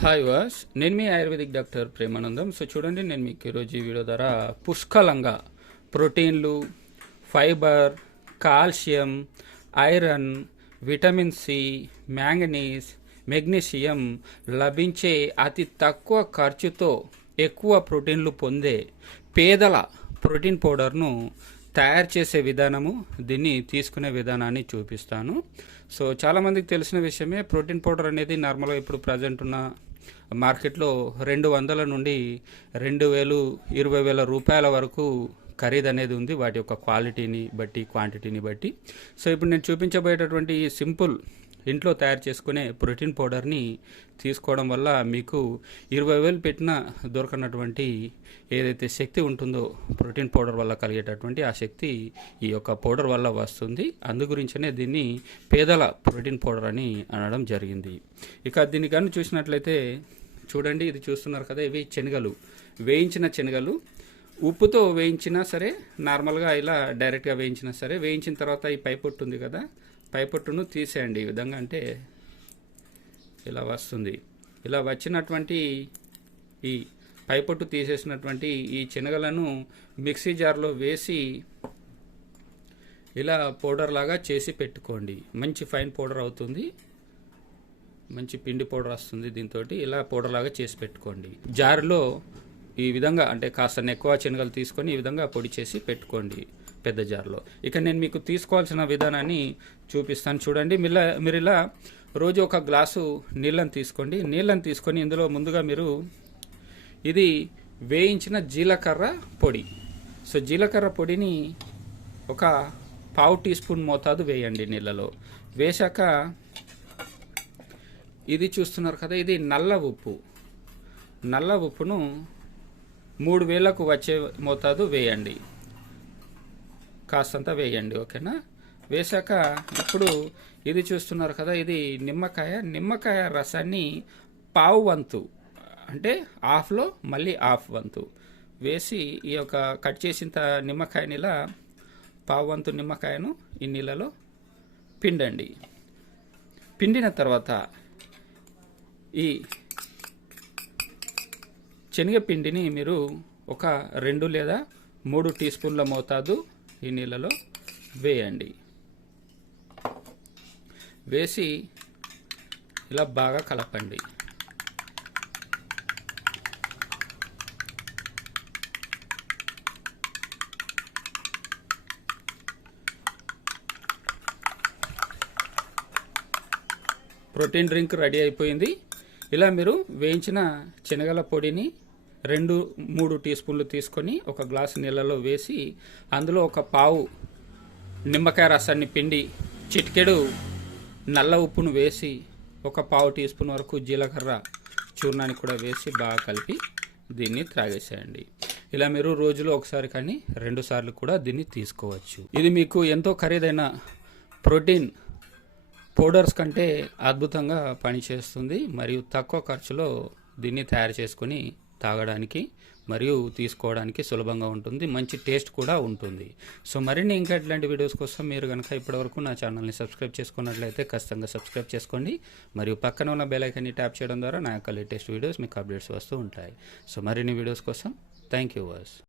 Hi వాస్ నేను మీ ఆయుర్వేదిక్ డాక్టర్ ప్రేమానందం. సో చూడండి నేను మీకు ఈరోజు ఈ వీడియో ద్వారా పుష్కలంగా ప్రోటీన్లు fibre calcium iron vitamin C manganese magnesium లభించే అతి తక్కువ ఖర్చుతో ఎక్కువ ప్రోటీన్లు పొందే పేదల ప్రోటీన్ పౌడర్ను తయారు చేసే విధానము దీన్ని తీసుకునే విధానాన్ని చూపిస్తాను. సో చాలామందికి తెలిసిన విషయమే ప్రోటీన్ పౌడర్ అనేది నార్మల్గా ఇప్పుడు ప్రజెంట్ ఉన్న మార్కెట్లో రెండు వందల నుండి రెండు వేలు ఇరవై వేల రూపాయల వరకు ఖరీదు అనేది ఉంది వాటి యొక్క క్వాలిటీని బట్టి క్వాంటిటీని బట్టి. సో ఇప్పుడు నేను చూపించబోయేటటువంటి ఈ సింపుల్ ఇంట్లో తయారు చేసుకునే ప్రోటీన్ పౌడర్ని తీసుకోవడం వల్ల మీకు ఇరవై వేలు పెట్టిన దొరకనటువంటి ఏదైతే శక్తి ఉంటుందో ప్రోటీన్ పౌడర్ వల్ల కలిగేటటువంటి ఆ శక్తి ఈ యొక్క పౌడర్ వల్ల వస్తుంది. అందు గురించనే దీన్ని పేదల ప్రోటీన్ పౌడర్ అని అనడం జరిగింది. ఇక దీన్ని కానీ చూసినట్లయితే చూడండి ఇది చూస్తున్నారు కదా ఇవి శనగలు. వేయించిన శనగలు. ఉప్పుతో వేయించినా సరే నార్మల్గా ఇలా డైరెక్ట్గా వేయించినా సరే వేయించిన తర్వాత ఈ పైపొట్టు ఉంది కదా పైపొట్టును తీసేయండి. ఈ విధంగా అంటే ఇలా వస్తుంది. ఇలా వచ్చినటువంటి ఈ పైపొట్టు తీసేసినటువంటి ఈ శనగలను మిక్సీ జార్లో వేసి ఇలా పౌడర్ లాగా చేసి పెట్టుకోండి. మంచి ఫైన్ పౌడర్ అవుతుంది. మంచి పిండి పౌడర్ వస్తుంది దీంతో ఇలా పౌడర్ లాగా చేసి పెట్టుకోండి. జార్లో ఈ విధంగా అంటే కాస్త ఎక్కువ శనగలు తీసుకొని ఈ విధంగా పొడి చేసి పెట్టుకోండి పెద్ద జార్లో. ఇక నేను మీకు తీసుకోవాల్సిన విధానాన్ని చూపిస్తాను. చూడండి మిల్ల మీరు ఇలా రోజు ఒక గ్లాసు నీళ్ళని తీసుకోండి. నీళ్ళని తీసుకొని ఇందులో ముందుగా మీరు ఇది వేయించిన జీలకర్ర పొడి. సో జీలకర్ర పొడిని ఒక పావు టీ స్పూన్ మోతాదు వేయండి నీళ్ళలో. వేశాక ఇది చూస్తున్నారు కదా ఇది నల్ల ఉప్పు. నల్ల ఉప్పును మూడు వేలకు వచ్చే మోతాదు వేయండి. కాస్తంత వేయండి ఓకేనా? వేశాక ఇప్పుడు ఇది చూస్తున్నారు కదా ఇది నిమ్మకాయ. నిమ్మకాయ రసాన్ని పావు వంతు అంటే హాఫ్లో మళ్ళీ హాఫ్ వంతు వేసి ఈ యొక్క కట్ చేసిన నిమ్మకాయని ఇలా పావు వంతు నిమ్మకాయను ఈ నీళ్ళలో పిండండి. పిండిన తర్వాత ఈ శనగపిండిని మీరు ఒక రెండు లేదా మూడు టీ స్పూన్ల మోతాదు ఈ నీళ్ళలో వేయండి. వేసి ఇలా బాగా కలపండి. ప్రోటీన్ డ్రింక్ రెడీ అయిపోయింది. ఇలా మీరు వేయించిన శనగల పొడిని రెండు మూడు టీ స్పూన్లు తీసుకొని ఒక గ్లాసు నీళ్ళలో వేసి అందులో ఒక పావు నిమ్మకాయ రసాన్ని పిండి చిటికెడు నల్ల ఉప్పును వేసి ఒక పావు టీ స్పూన్ వరకు జీలకర్ర చూర్ణాన్ని కూడా వేసి బాగా కలిపి దీన్ని త్రాగేసేయండి. ఇలా మీరు రోజులో ఒకసారి కానీ రెండు సార్లు కూడా దీన్ని తీసుకోవచ్చు. ఇది మీకు ఎంతో ఖరీదైన ప్రోటీన్ పౌడర్స్ కంటే అద్భుతంగా పనిచేస్తుంది. మరియు తక్కువ ఖర్చులో దీన్ని తయారు చేసుకొని తాగడానికి మరియు తీసుకోవడానికి సులభంగా ఉంటుంది. మంచి టేస్ట్ కూడా ఉంటుంది. సో మరిన్ని ఇంకా ఇట్లాంటి వీడియోస్ కోసం మీరు కనుక ఇప్పటివరకు నా ఛానల్ని సబ్స్క్రైబ్ చేసుకున్నట్లయితే ఖచ్చితంగా సబ్స్క్రైబ్ చేసుకోండి. మరియు పక్కన ఉన్న బెలైకన్ని ట్యాప్ చేయడం ద్వారా నా యొక్క లేటెస్ట్ వీడియోస్ మీకు అప్డేట్స్ వస్తూ ఉంటాయి. సో మరిన్ని వీడియోస్ కోసం థ్యాంక్ యూ వాస్